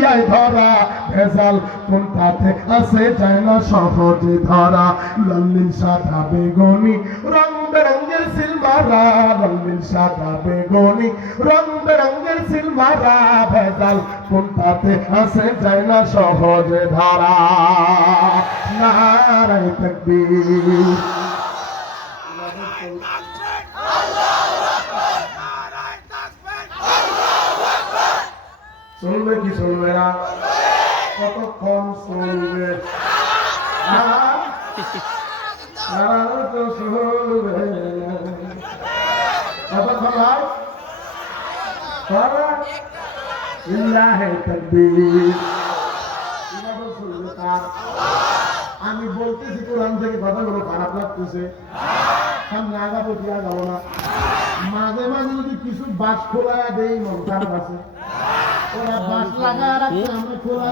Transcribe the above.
দুনিয়ায় ধরা। ভেজাল কোনটাতে আছে যায় না সহজে ধরা। লাল্লিন সাদা বেগুনি, রং বেরঙ্গের সিলমারা লাল্লিন সাদা বেগুনি, রং বেরঙ্গের সিলমারা ভেজাল কোনটাতে আছে যায় না সহজে ধরা। নারায় তকবীর। চলবে কি চলবে না? কতক্ষণ চলবে আর তো চলবে। কতক্ষণ হয় আমি বলতেছি কোরআন থেকে কথাগুলো খারাপ লাগতেছে। সামনে আগাবো কি আগাবো না? মাঝে মাঝে যদি কিছু বাস খোলা দেই, মন খারাপ আছে। ওরা বাস লাগা রাখছে আমরা খোলা